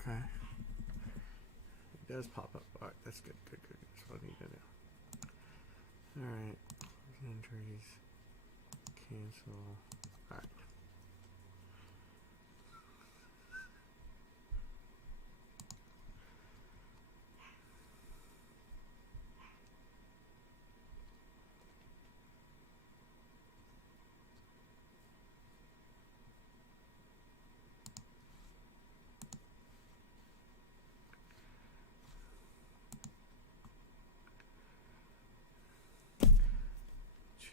Okay. It does pop up. Alright, that's good, good, good. That's what I need to know. Alright. Entries. Cancel. Alright. Two,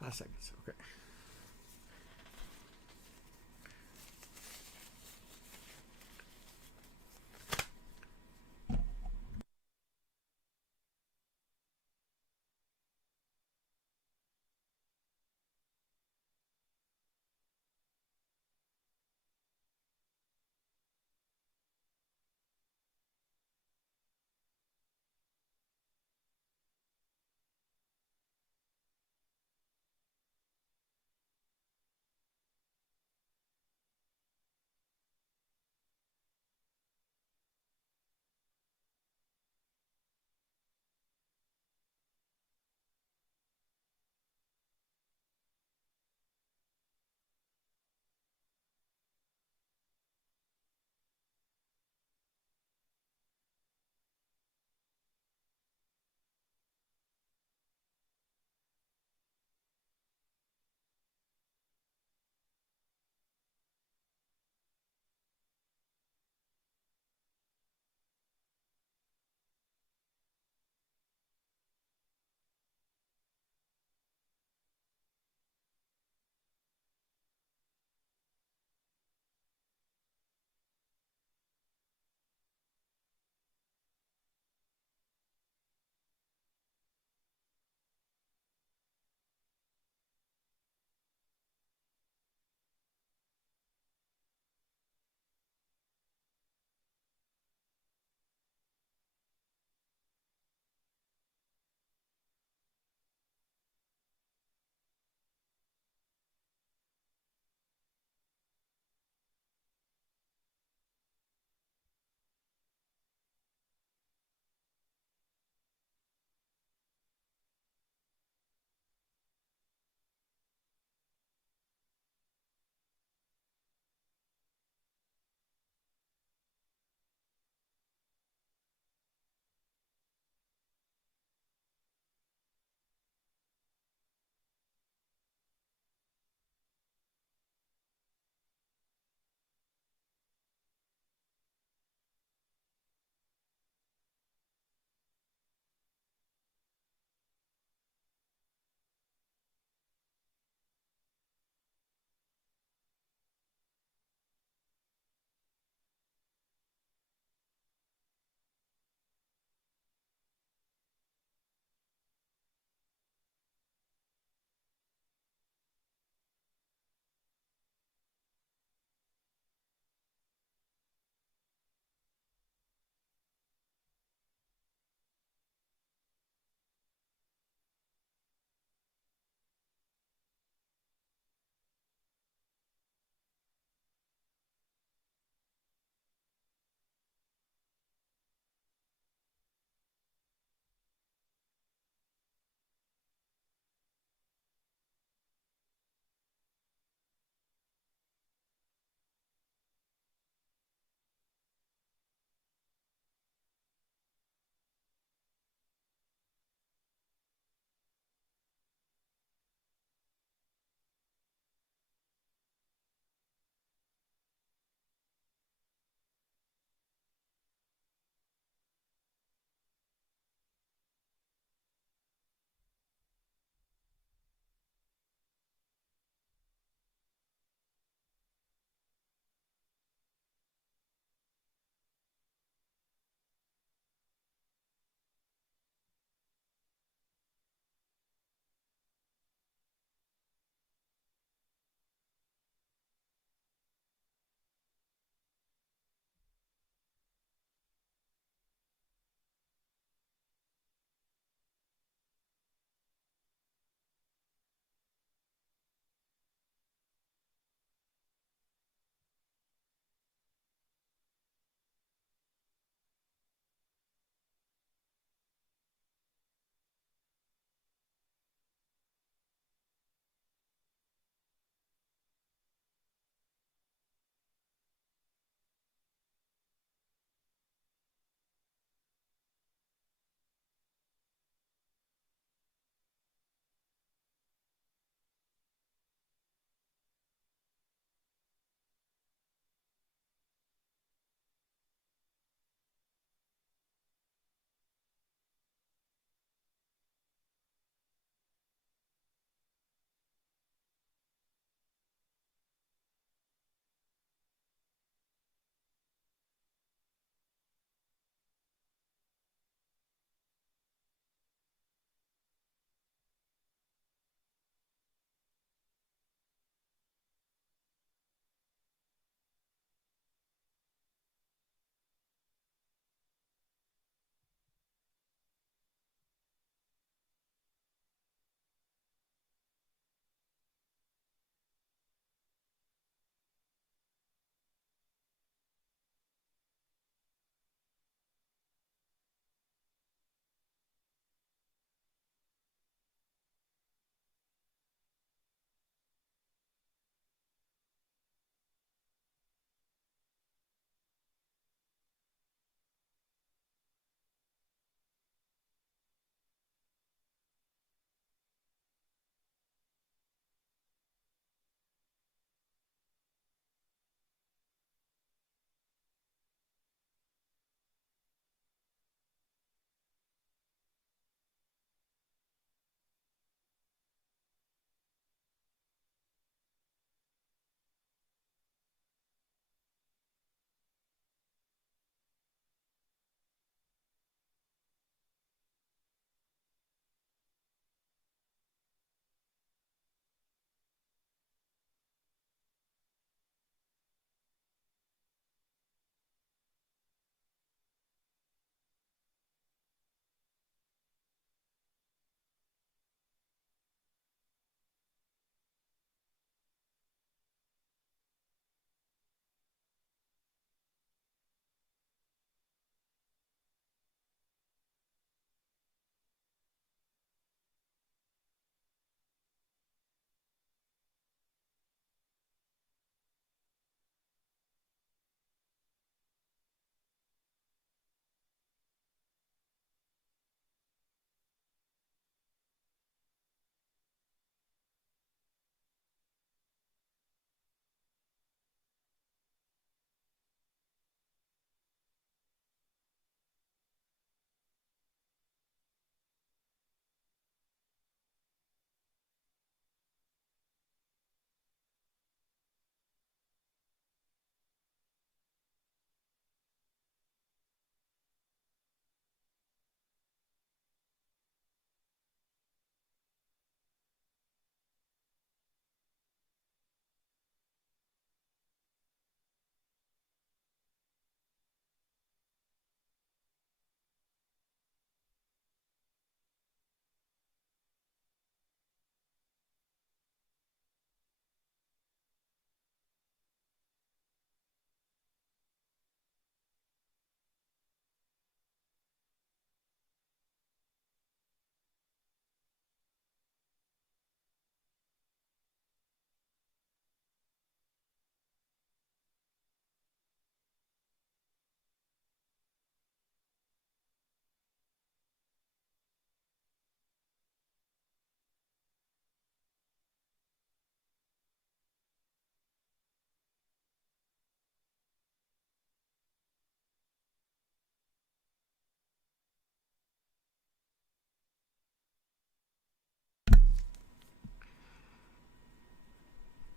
5 seconds. Okay.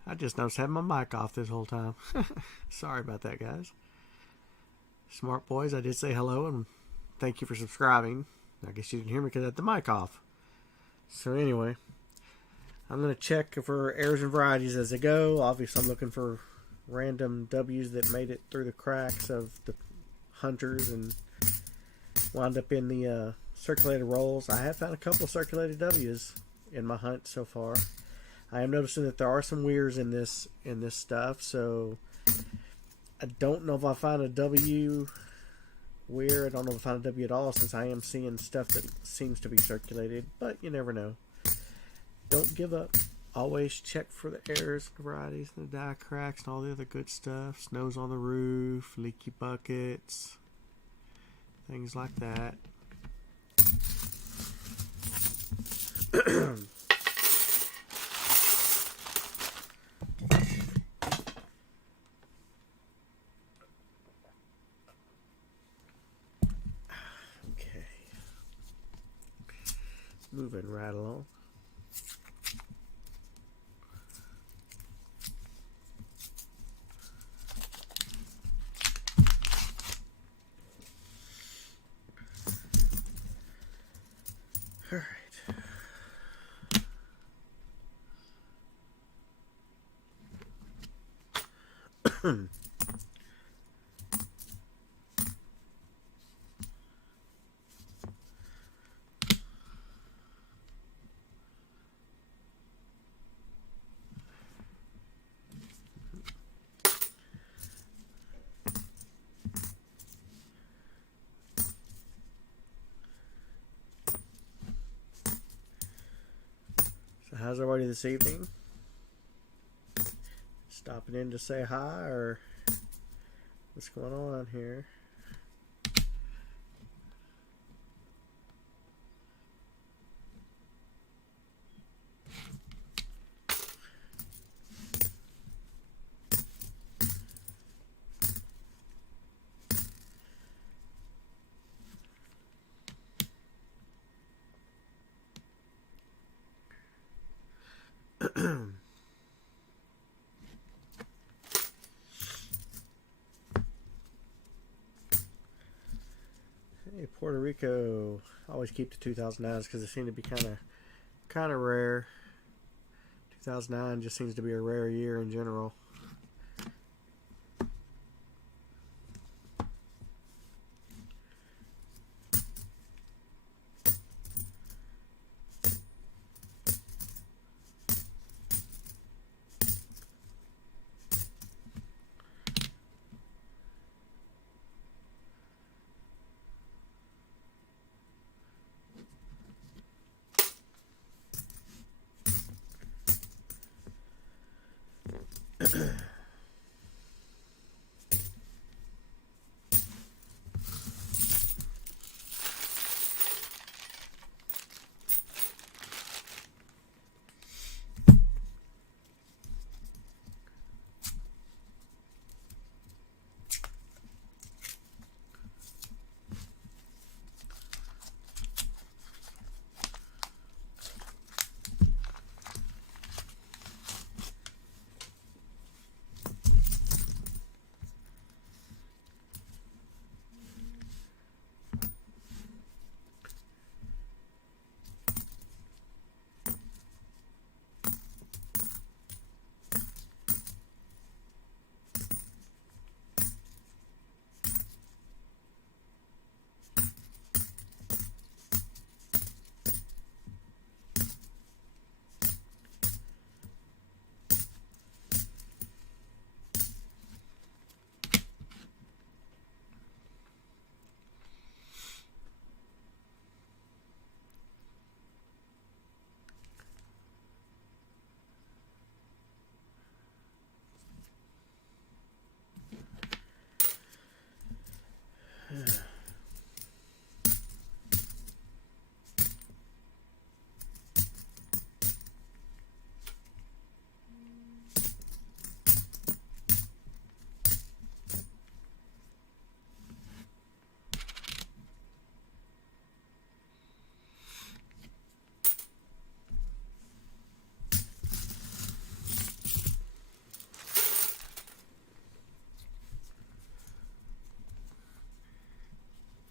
I just noticed having my mic off this whole time. Sorry about that, guys. Smart boys, I did say hello and thank you for subscribing. I guess you didn't hear me because I had the mic off. So anyway, I'm going to check for errors and varieties as they go. Obviously, I'm looking for random W's that made it through the cracks of the hunters and wound up in the circulated rolls. I have found a couple of circulated W's in my hunt so far. I am noticing that there are some weirs in this stuff, so I don't know if I find a W weir. I don't know if I find a W at all, since I am seeing stuff that seems to be circulated, but you never know. Don't give up. Always check for the errors, varieties, and the die cracks, and all the other good stuff. Snows on the roof, leaky buckets, things like that. Okay. Moving right along. All right. So how's everybody this evening? Stopping in to say hi, or what's going on here? Hey, Puerto Rico. I always keep the 2009s because they seem to be kind of rare. 2009 just seems to be a rare year in general.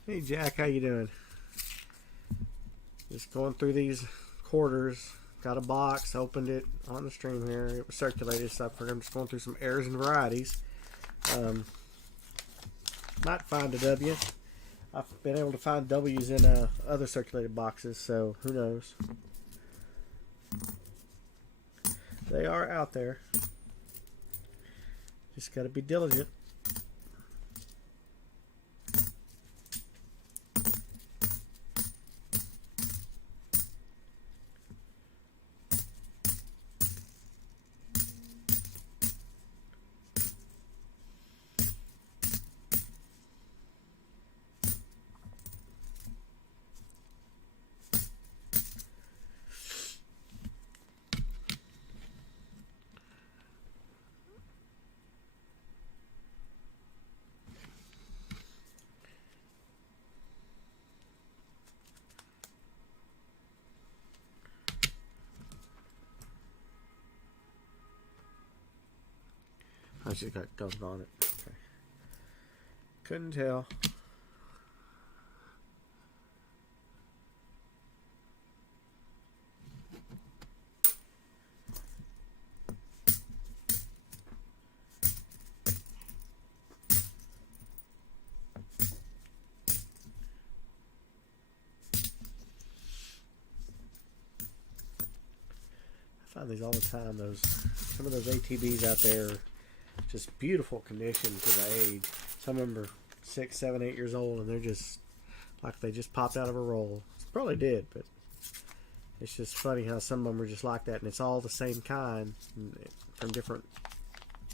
Hey Jack, how you doing? Just going through these quarters. Got a box, opened it on the stream here. It was circulated, so I'm just going through some errors and varieties. Might find a W. I've been able to find W's in other circulated boxes, so who knows? They are out there. Just got to be diligent. I just got dumped on it. Okay. Couldn't tell. I find these all the time. Some of those ATVs out there, just beautiful condition for the age. Some of them are 6, 7, 8 years old, and they're just like they just popped out of a roll. Probably did, but it's just funny how some of them are just like that, and it's all the same kind from different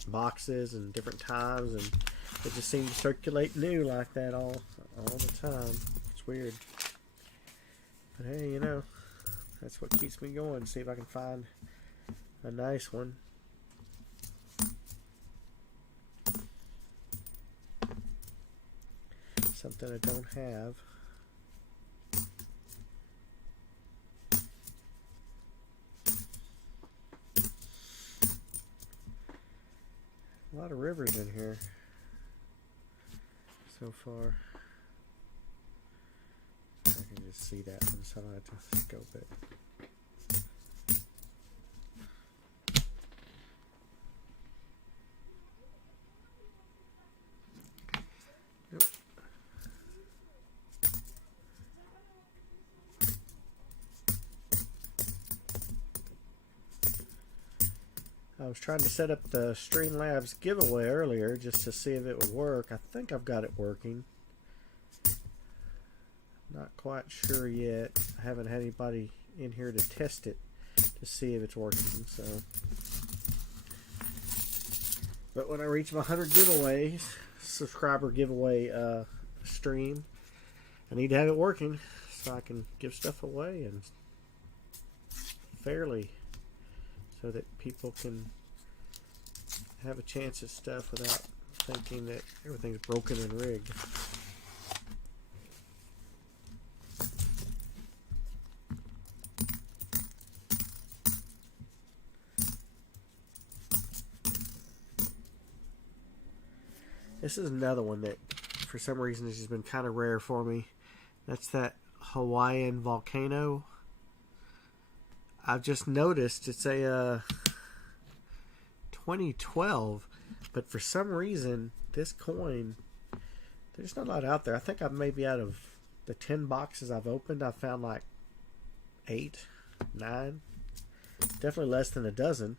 boxes and different times, and it just seems to circulate new like that all the time. It's weird, but hey, you know, that's what keeps me going. See if I can find a nice one. Something I don't have. A lot of rivers in here so far. I can just see that one, so I don't have to scope it. I was trying to set up the Streamlabs giveaway earlier just to see if it would work. I think I've got it working. Not quite sure yet. I haven't had anybody in here to test it to see if it's working. So, but when I reach my 100 giveaways, subscriber giveaway stream, I need to have it working so I can give stuff away and fairly, so that people can have a chance at stuff without thinking that everything's broken and rigged. This is another one that for some reason has just been kind of rare for me. That's that Hawaiian volcano. I've just noticed it's a 2012, but for some reason this coin, there's not a lot out there. I think I've maybe out of the 10 boxes I've opened, I've found like 8, 9. Definitely less than a dozen.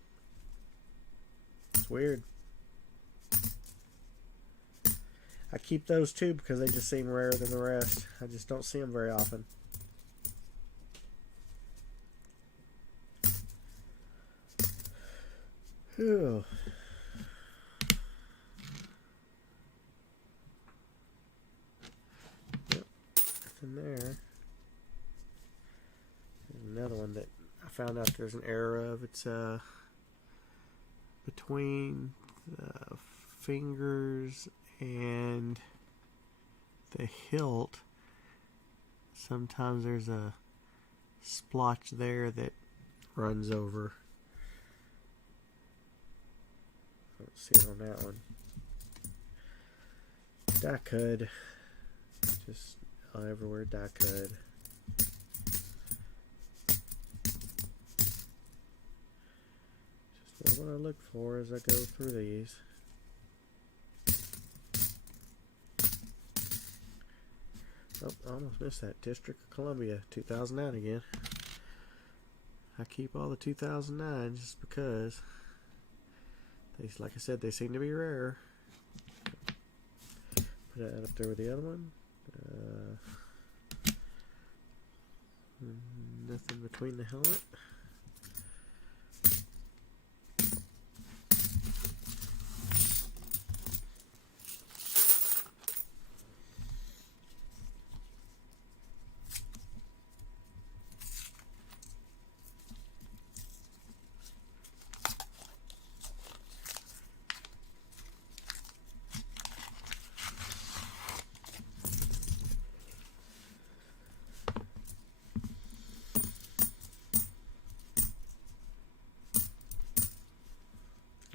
It's weird. I keep those too because they just seem rarer than the rest. I just don't see them very often. Whew. Yep, nothing there. There's another one that I found out there's an error of. It's between the fingers and the hilt. Sometimes there's a splotch there that runs over. I don't see it on that one. I could just everywhere I could. Just what I look for as I go through these. Oh, I almost missed that. District of Columbia, 2009 again. I keep all the 2009 just because, like I said, they seem to be rare. Put that up there with the other one. Nothing between the helmet.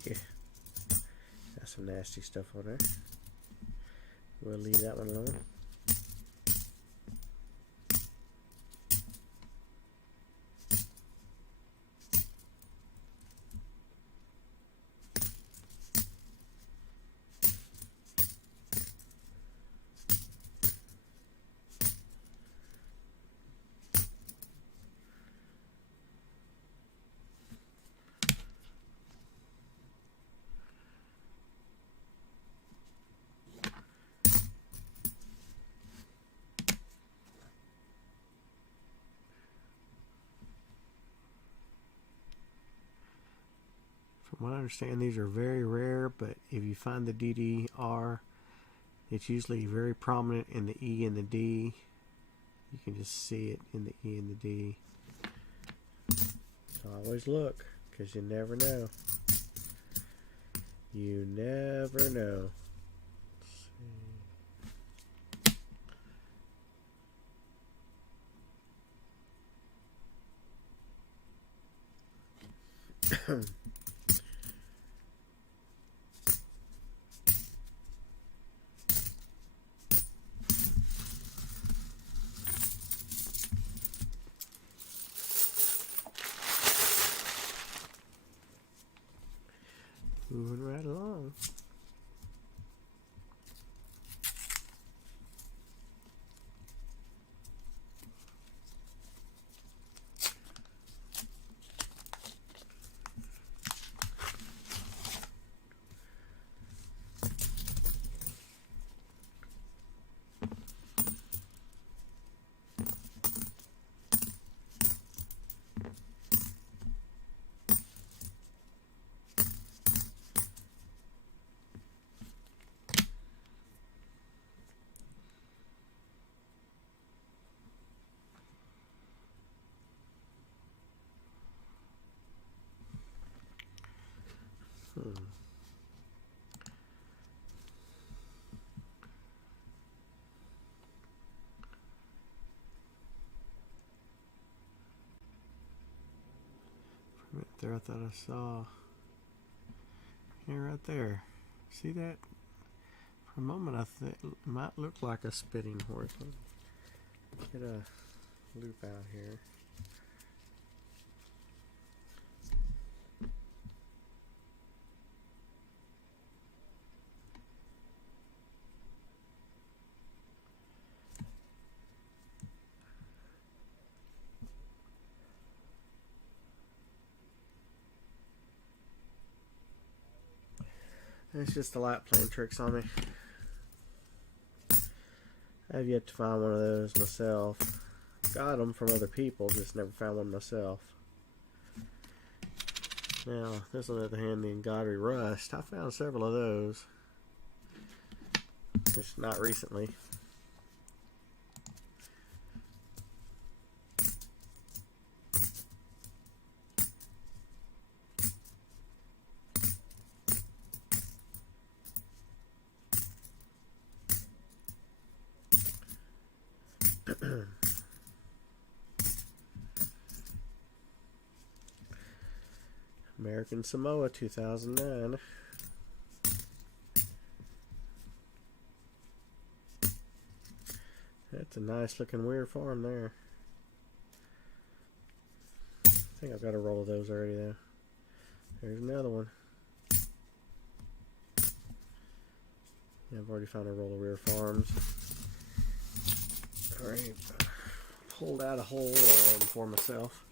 Yeah, got some nasty stuff on there. We'll leave that one alone. From what I understand, these are very rare, but if you find the DDR, it's usually very prominent in the E and the D. You can just see it in the E and the D. So always look, because you never know. You never know. Let's see. Moving right along. Right there, I thought I saw. Here, right there. See that? For a moment, I thought it might look like a spitting horse. Get a loop out here. It's just the light playing tricks on me. I have yet to find one of those myself. Got them from other people, just never found one myself. Now, this on the other hand, the Embroidery Rust. I found several of those. Just not recently. American Samoa 2009. That's a nice looking weird farm there. I think I've got a roll of those already though. There's another one. Yeah, I've already found a roll of rear farms. Alright, pulled out a hole for myself.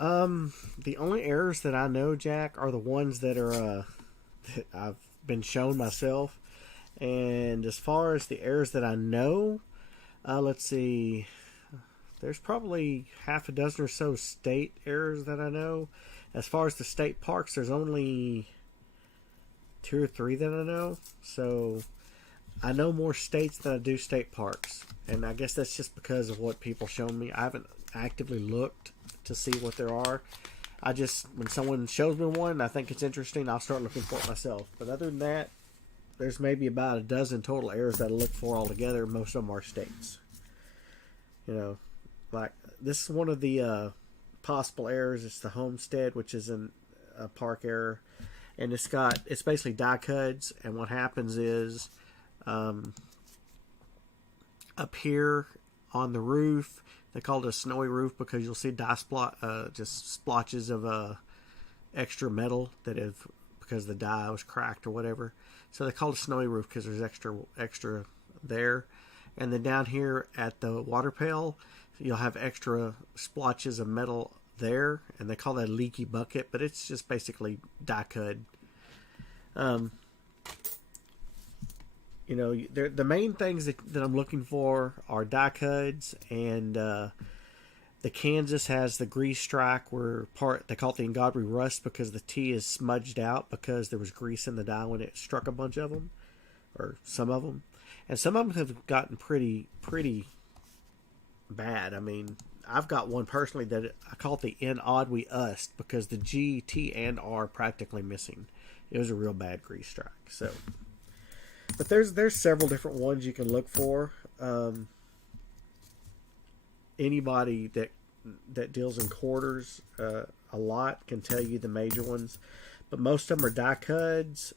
The only errors that I know, Jack, are the ones that are that I've been shown myself. And as far as the errors that I know, let's see, there's probably half a dozen or so state errors that I know. As far as the state parks, there's only 2 or 3 that I know. So I know more states than I do state parks, and I guess that's just because of what people shown me. I haven't actively looked to see what there are. I just, when someone shows me one and I think it's interesting, I'll start looking for it myself. But other than that, there's maybe about a dozen total errors that I look for altogether. Most of them are states. You know, like this is one of the possible errors. It's the homestead, which is a park error, and it's basically die cuds. And what happens is up here on the roof, they call it a snowy roof because you'll see just splotches of extra metal that have, because the die was cracked or whatever. So they call it a snowy roof because there's extra there. And then down here at the water pail, you'll have extra splotches of metal there, and they call that a leaky bucket, but it's just basically die cud. You know, the main things that I'm looking for are die cuds, and the Kansas has the grease strike where they call it the Godby rust because the T is smudged out because there was grease in the die when it struck a bunch of them, or some of them. And some of them have gotten pretty bad. I mean, I've got one personally that I call it the N odd we ust because the G, T, and R are practically missing. It was a real bad grease strike. So, but there's several different ones you can look for. Anybody that deals in quarters a lot can tell you the major ones, but most of them are die cuds.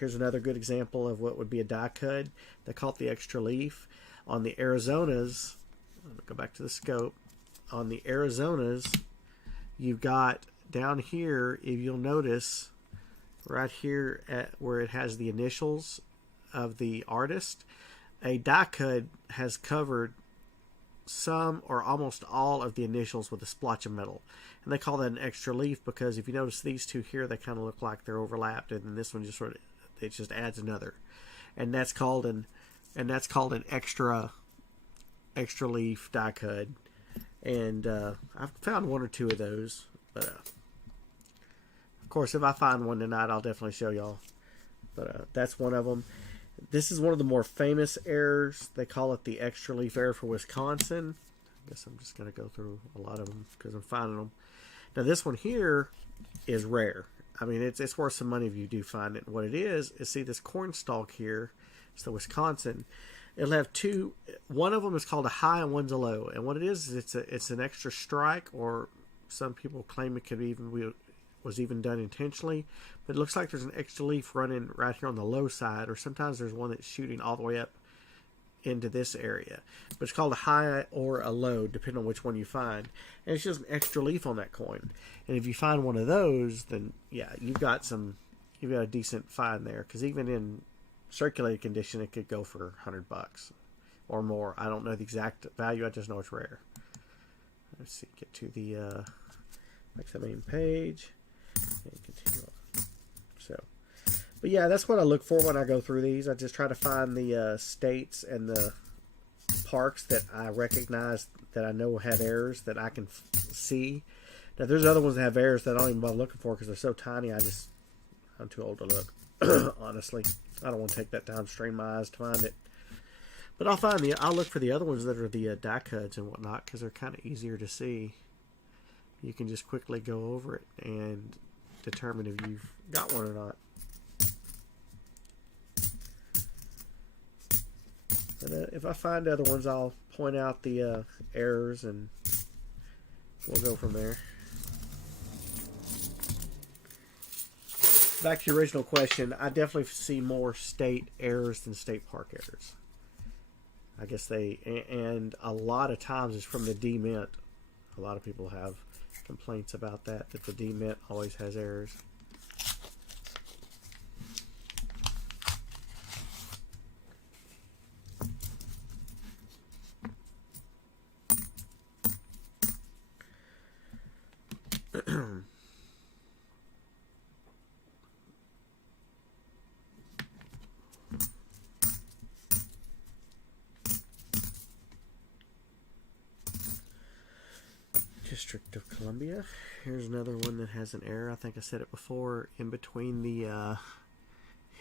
Here's another good example of what would be a die cud. They call it the extra leaf. On the Arizonas, let me go back to the scope. On the Arizonas, you've got down here, if you'll notice, right here at where it has the initials of the artist, a die cud has covered some or almost all of the initials with a splotch of metal. And they call that an extra leaf because if you notice these two here, they kind of look like they're overlapped, and then this one just it just adds another. And that's called an extra leaf die cud. And I've found 1 or 2 of those, but of course, if I find one tonight, I'll definitely show y'all. But that's one of them. This is one of the more famous errors. They call it the extra leaf error for Wisconsin. I guess I'm just going to go through a lot of them because I'm finding them. Now, this one here is rare. I mean, it's worth some money if you do find it. What it is see this corn stalk here. It's the Wisconsin. It'll have 2. One of them is called a high and one's a low. And what it is it's an extra strike, or some people claim it was even done intentionally, but it looks like there's an extra leaf running right here on the low side, or sometimes there's one that's shooting all the way up into this area. But it's called a high or a low, depending on which one you find. And it's just an extra leaf on that coin. And if you find one of those, then yeah, you've got a decent find there, because even in circulated condition, it could go for $100 or more. I don't know the exact value. I just know it's rare. Let's see. Get to the back to the main page. And continue on. So, but yeah, that's what I look for when I go through these. I just try to find the states and the parks that I recognize that I know have errors that I can see. Now, there's other ones that have errors that I don't even bother looking for because they're so tiny. I'm too old to look. Honestly, I don't want to take that time to strain my eyes to find it. But I'll look for the other ones that are the die cuds and whatnot because they're kind of easier to see. You can just quickly go over it and determine if you've got one or not. And if I find other ones, I'll point out the errors and we'll go from there. back to your original question, I definitely see more state errors than state park errors. I guess and a lot of times it's from the demint. A lot of people have complaints about that the demint always has errors. District of Columbia. Here's another one that has an error. I think I said it before. In between the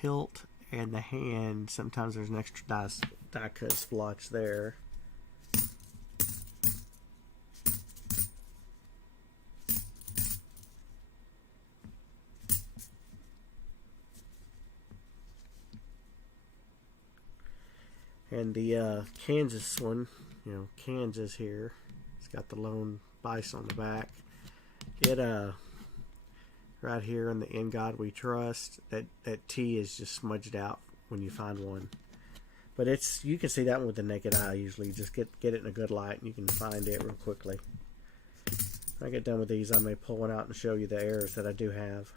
hilt and the hand, sometimes there's an extra die cut splotch there. And the Kansas one, Kansas here, it's got the lone bison on the back. It right here on the "In God We Trust," that T is just smudged out when you find one. But you can see that one with the naked eye. Usually, just get it in a good light, and you can find it real quickly. When I get done with these, I may pull one out and show you the errors that I do have.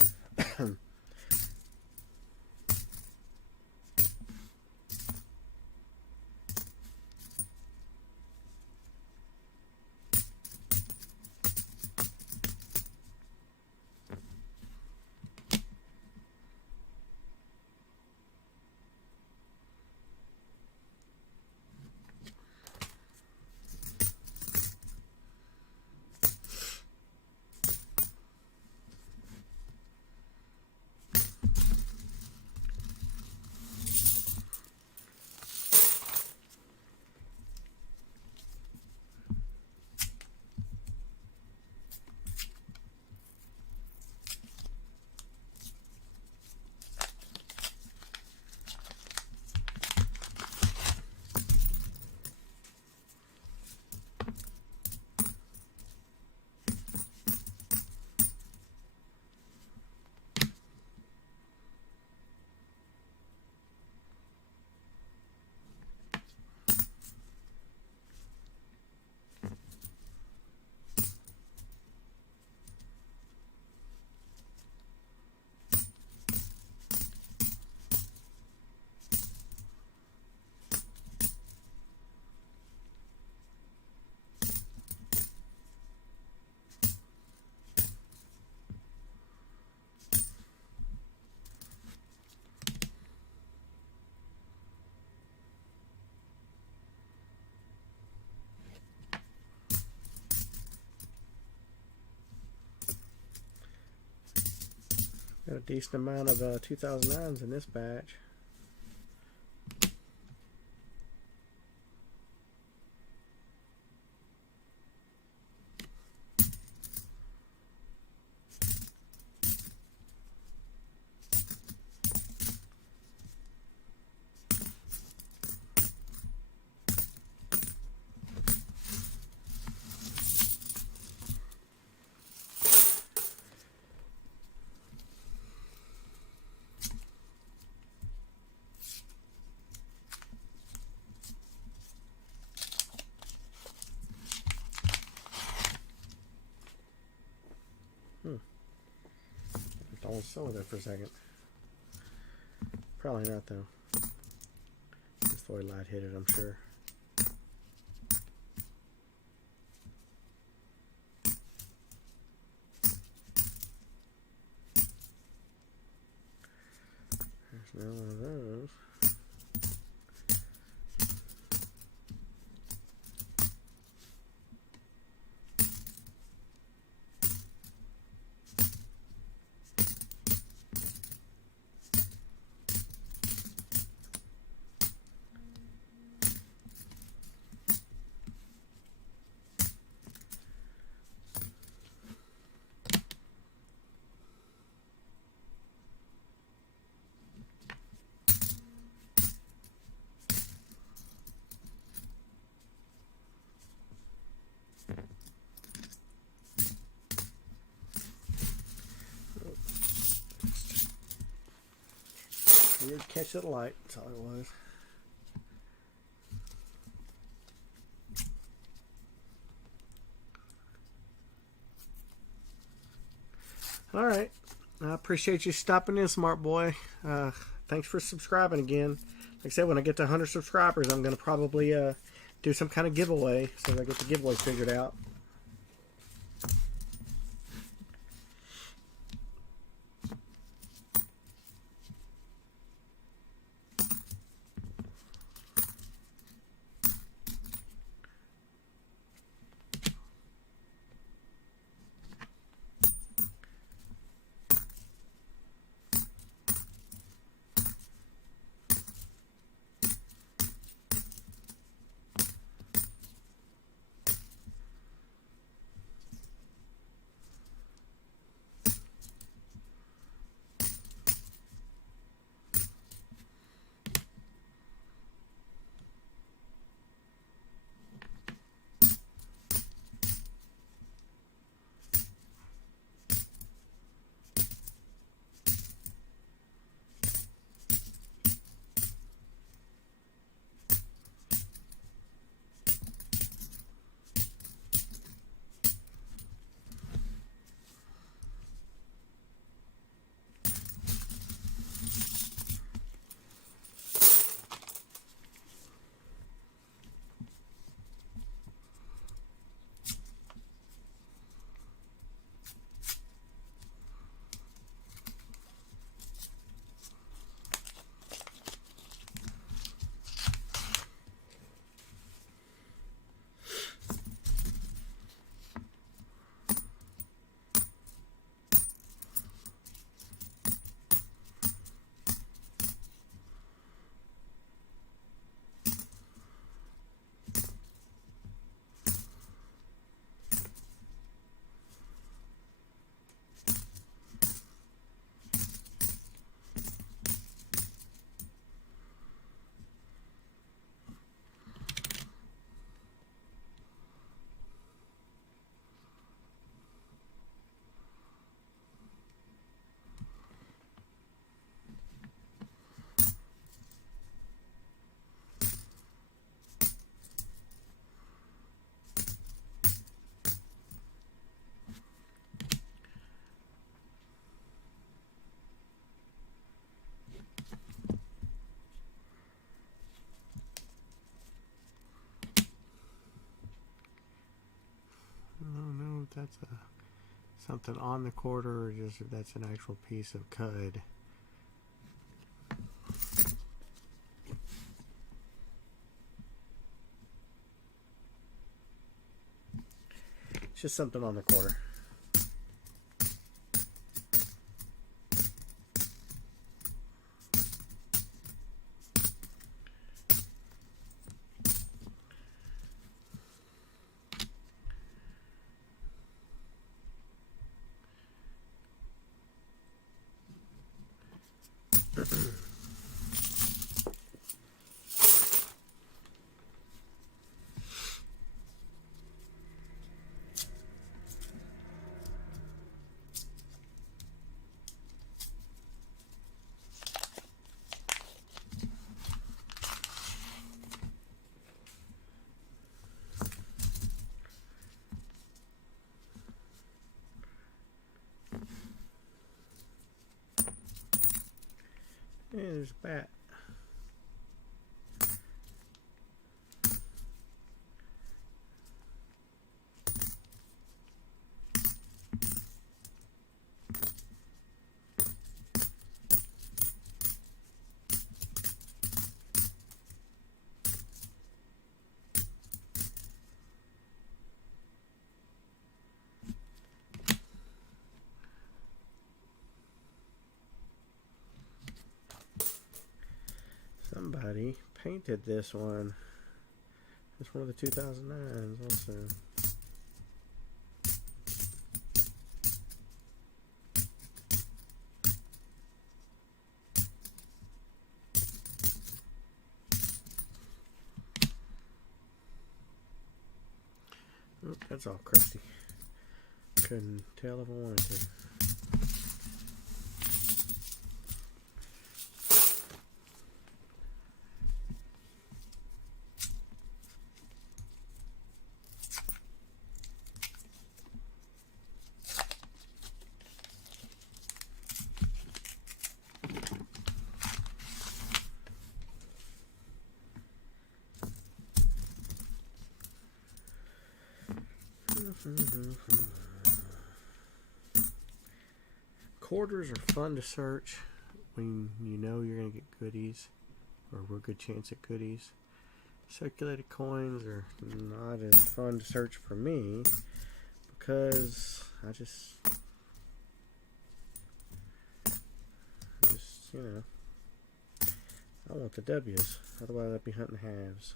Got a decent amount of 2009s in this batch. I'll sew there for a second. Probably not though. Just the way light hit it, I'm sure. There's another one of those. Weird catch of the light. That's all it was. All right. I appreciate you stopping in, smart boy. Thanks for subscribing again. Like I said, when I get to 100 subscribers, I'm going to probably do some kind of giveaway so that I get the giveaway figured out. I don't know if that's something on the quarter or just if that's an actual piece of cud. It's just something on the quarter. Hey, there's a bat. Somebody painted this one. It's one of the 2009s also. Oh, that's all crusty. Couldn't tell if I wanted to. Quarters are fun to search when you know you're going to get goodies, or a real good chance at goodies. Circulated coins are not as fun to search for me because I just you know, I want the W's. Otherwise I'd be hunting halves.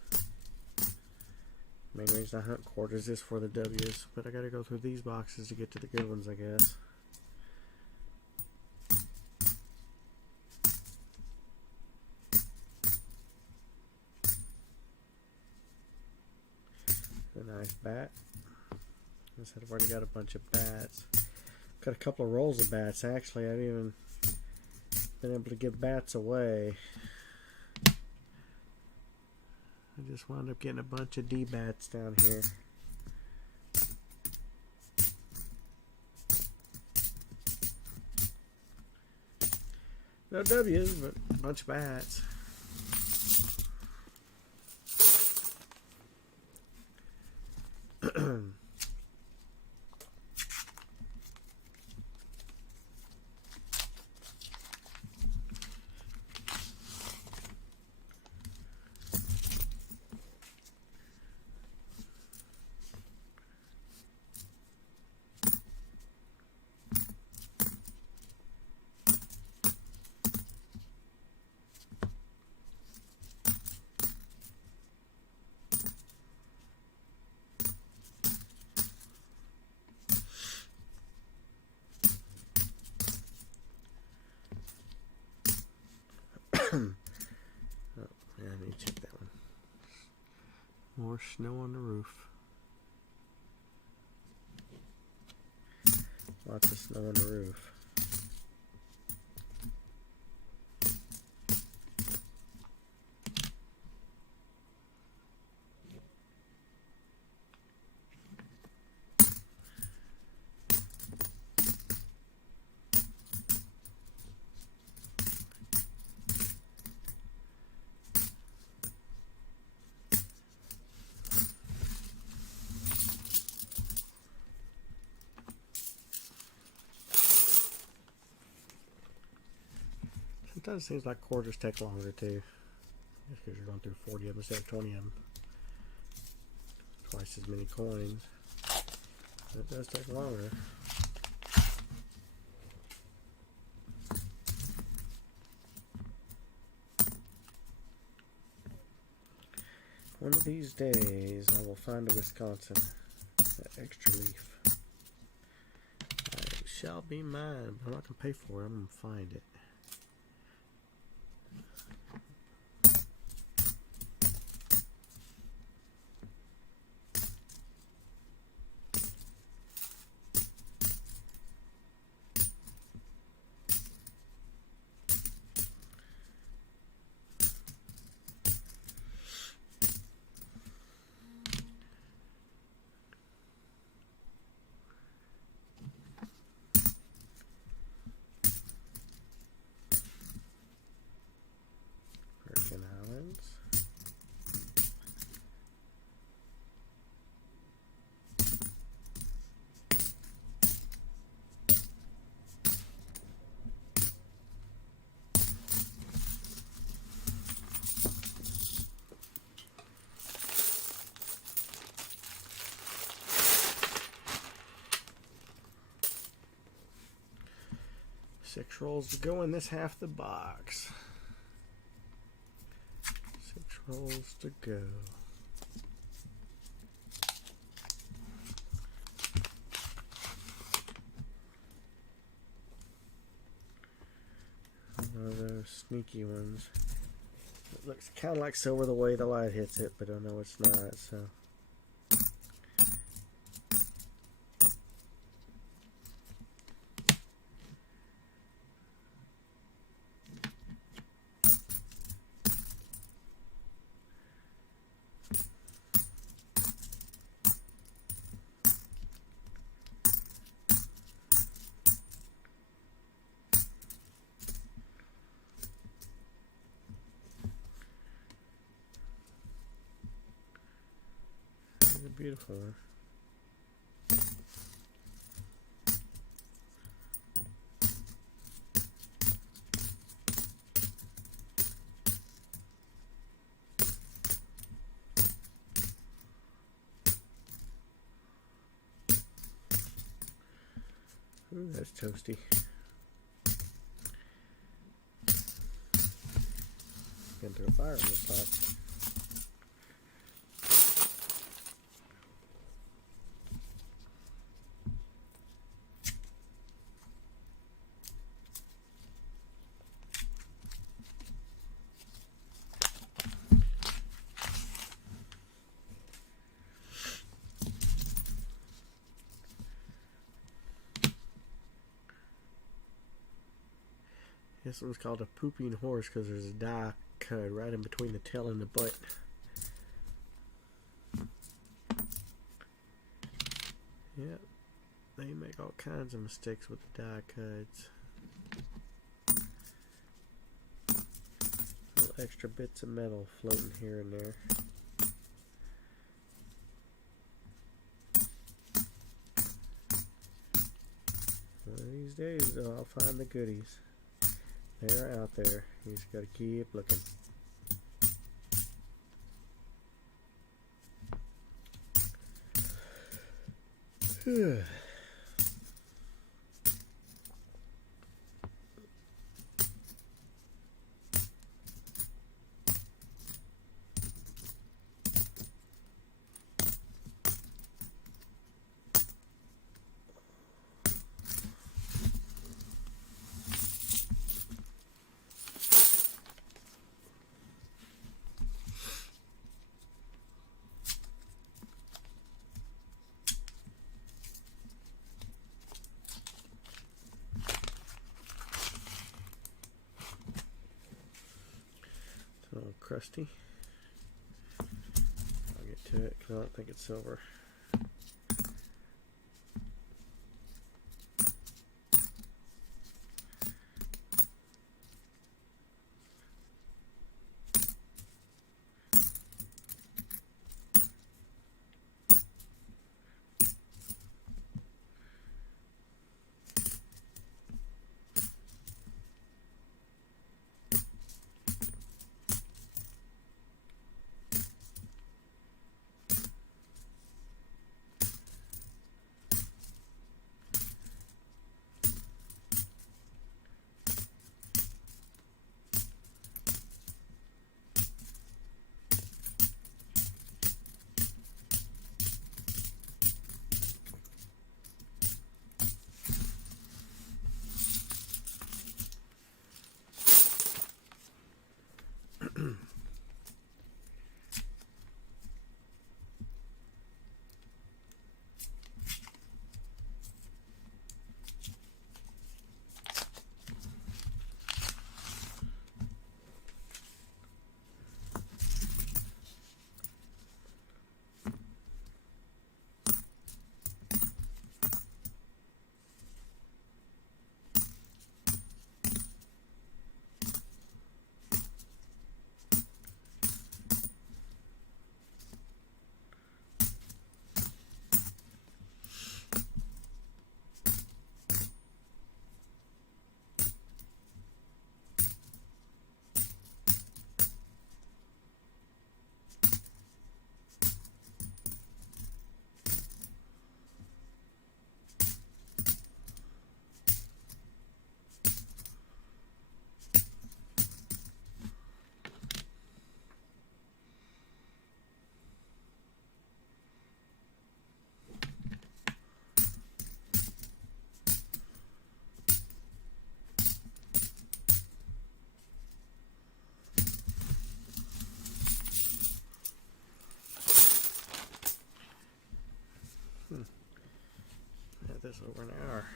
Main reason I hunt quarters is for the W's, but I gotta go through these boxes to get to the good ones, I guess. A nice bat. I said I've already got a bunch of bats. Got a couple of rolls of bats actually. I haven't even been able to give bats away. I just wound up getting a bunch of D-bats down here. No W's, but a bunch of bats. Oh, yeah, I need to check that one. More snow on the roof. Lots of snow on the roof. Sometimes it seems like quarters take longer too. Just because you're going through 40 of them instead of 20 of them. Twice as many coins. It does take longer. One of these days I will find a Wisconsin. That extra leaf. It shall be mine. I'm not going to pay for it. I'm going to find it. Islands. Six rolls to go in this half the box. 6 rolls to go. One of those sneaky ones. It looks kind of like silver the way the light hits it, but I know it's not, so. Beautiful. Huh? Ooh, that's toasty. Gonna throw fire on this pot. This one's called a pooping horse because there's a die cut right in between the tail and the butt. Yep, they make all kinds of mistakes with the die cuts. Little extra bits of metal floating here and there. One of these days, though, I'll find the goodies. They're out there. You just gotta keep looking. A little crusty. I'll get to it because I don't think it's silver. Had this over an hour.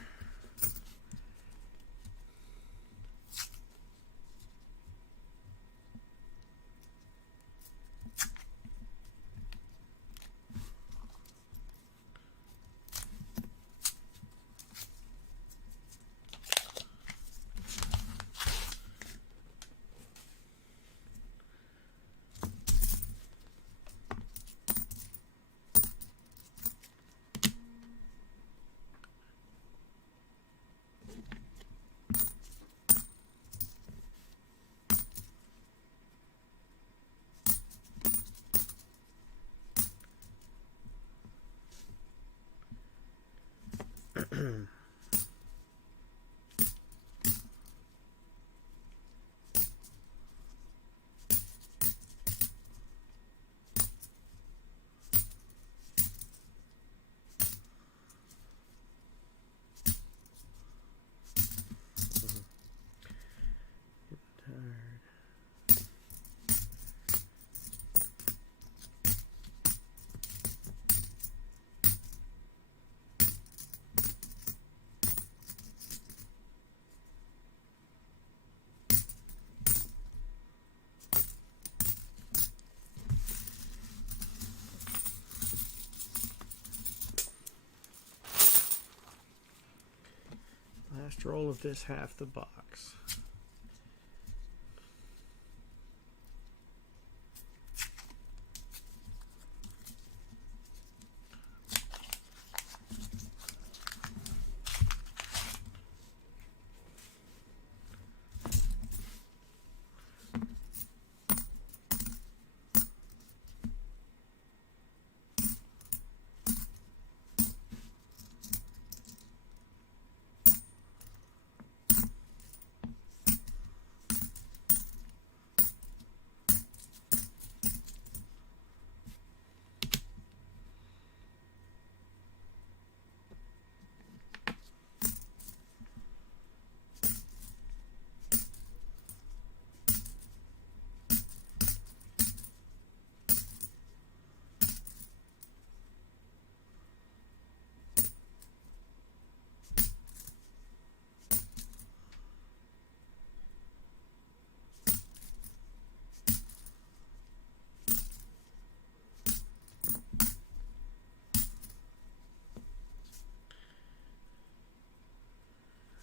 Last roll of this half the box.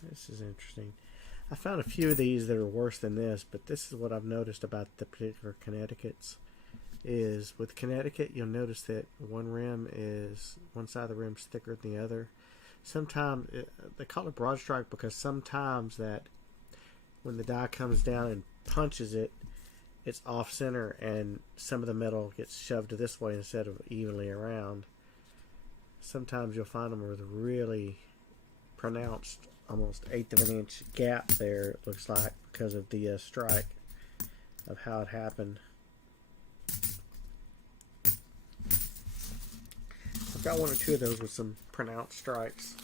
This is interesting. I found a few of these that are worse than this, but this is what I've noticed about the particular Connecticut's. Is with Connecticut, you'll notice that one side of the rim's thicker than the other. Sometimes they call it broad strike because sometimes that when the die comes down and punches it, it's off center and some of the metal gets shoved this way instead of evenly around. Sometimes you'll find them with really pronounced, almost 1/8 of an inch gap there, it looks like, because of the strike of how it happened. I've got one or two of those with some pronounced strikes.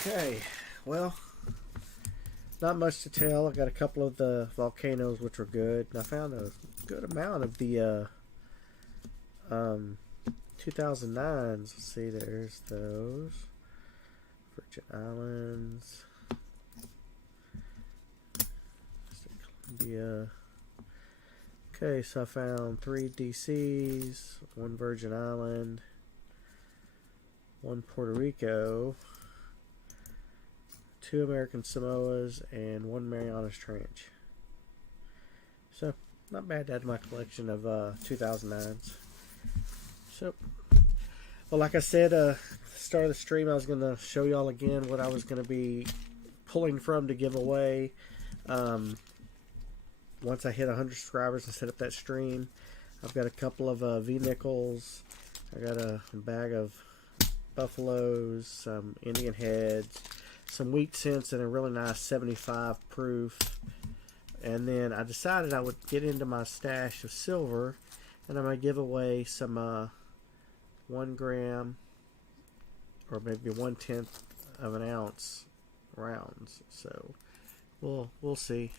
Okay, well, not much to tell. I got a couple of the volcanoes which were good, and I found a good amount of the 2009s. Let's see, there's those. Virgin Islands. Columbia. Okay, so I found 3 DCs, 1 Virgin Island, 1 Puerto Rico, 2 American Samoas, and 1 Marianas Trench. So, not bad to add to my collection of 2009s. So, well, like I said, at the start of the stream, I was going to show y'all again what I was going to be pulling from to give away. Once I hit 100 subscribers and set up that stream, I've got a couple of V-nickels. I got a bag of buffaloes, some Indian heads, some wheat cents, and a really nice 75 proof. And then I decided I would get into my stash of silver, and I'm going to give away some 1 gram or maybe 1/10 of an ounce rounds. So we'll see.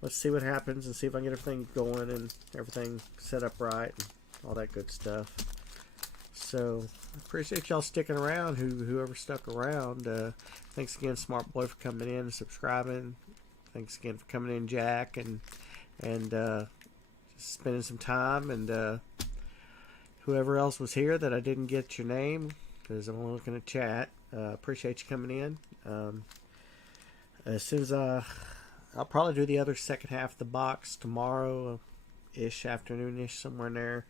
Let's see what happens and see if I can get everything going and everything set up right and all that good stuff. So I appreciate y'all sticking around, whoever stuck around. Thanks again, Smart Boy, for coming in and subscribing. Thanks again for coming in, Jack, and just spending some time. And whoever else was here that I didn't get your name, because I'm only looking at chat. Appreciate you coming in. As soon as I'll probably do the other second half of the box tomorrow-ish, afternoon-ish, somewhere in there,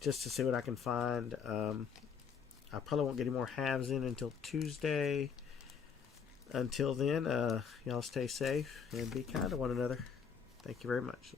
just to see what I can find. I probably won't get any more halves in until Tuesday. Until then, y'all stay safe and be kind to one another. Thank you very much.